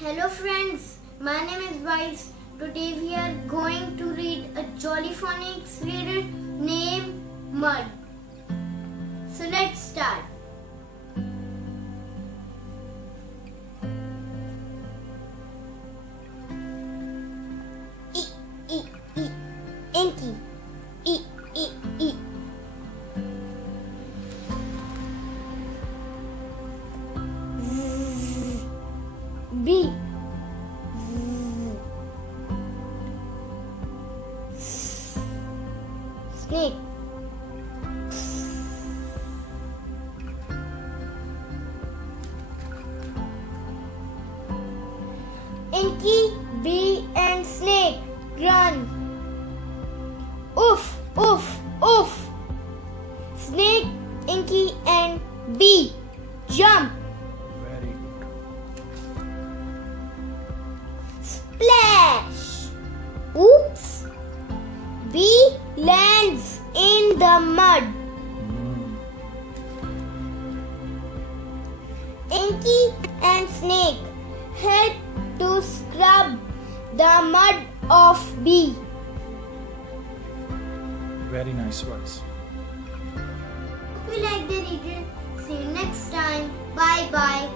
Hello friends, my name is Waaiz. Today we are going to read a jolly phonics reader named Mud. So let's start. E, e, e, inky. E, e, e. B. Snake. Inky, bee and snake run. Oof, oof, oof. Snake, Inky and bee jump. Very good. Splash! Oops! Bee lands in the mud. Inky and Snake help to scrub the mud off bee. Very nice words. Hope you like the reader. See you next time. Bye bye.